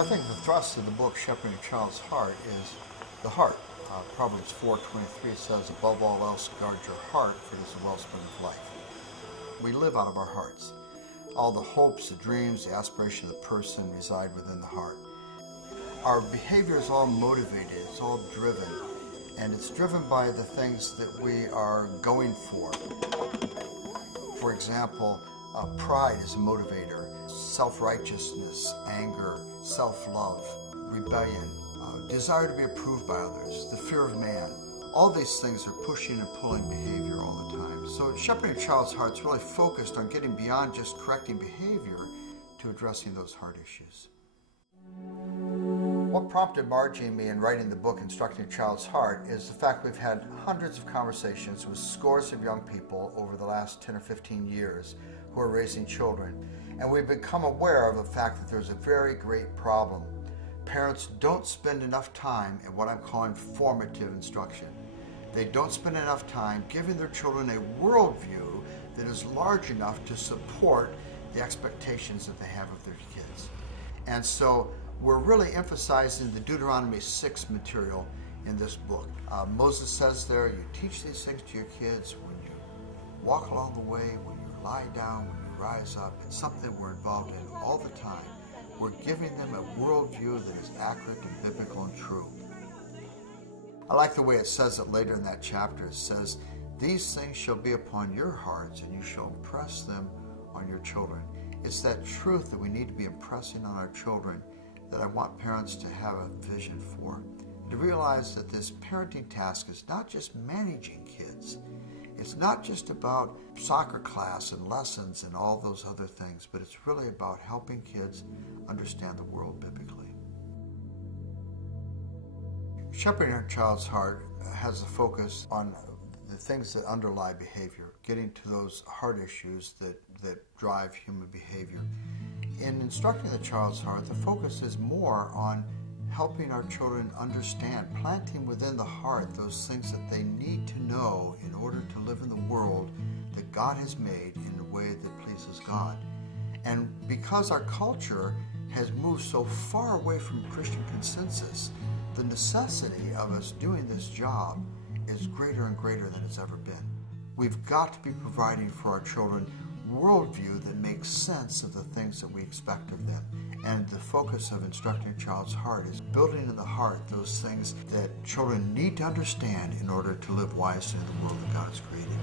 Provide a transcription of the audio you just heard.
I think the thrust of the book, Shepherding a Child's Heart, is the heart. Proverbs 4:23 says, above all else, guard your heart, for it is the wellspring of life. We live out of our hearts. All the hopes, the dreams, the aspirations of the person reside within the heart. Our behavior is all motivated, it's all driven, and it's driven by the things that we are going for. For example, pride is a motivator, self-righteousness, anger, self-love, rebellion, desire to be approved by others, the fear of man. All these things are pushing and pulling behavior all the time. So Shepherding a Child's Heart is really focused on getting beyond just correcting behavior to addressing those heart issues. What prompted Margie and me in writing the book Instructing a Child's Heart is the fact we've had hundreds of conversations with scores of young people over the last 10 or 15 years who are raising children. And we've become aware of the fact that there's a very great problem. Parents don't spend enough time in what I'm calling formative instruction. They don't spend enough time giving their children a worldview that is large enough to support the expectations that they have of their kids. And so we're really emphasizing the Deuteronomy 6 material in this book. Moses says there, you teach these things to your kids when you walk along the way, when you lie down, when you rise up. It's something we're involved in all the time. We're giving them a worldview that is accurate and biblical and true. I like the way it says it later in that chapter. It says, these things shall be upon your hearts, and you shall impress them on your children. It's that truth that we need to be impressing on our children that I want parents to have a vision for. To realize that this parenting task is not just managing kids. It's not just about soccer class and lessons and all those other things, but it's really about helping kids understand the world biblically. Shepherding a Child's Heart has a focus on the things that underlie behavior, getting to those heart issues that drive human behavior. In Instructing the Child's Heart, the focus is more on helping our children understand, planting within the heart those things that they need to know in order to live in the world that God has made in a way that pleases God. And because our culture has moved so far away from Christian consensus, the necessity of us doing this job is greater and greater than it's ever been. We've got to be providing for our children worldview that makes sense of the things that we expect of them. And the focus of Instructing a Child's Heart is building in the heart those things that children need to understand in order to live wisely in the world that God has created.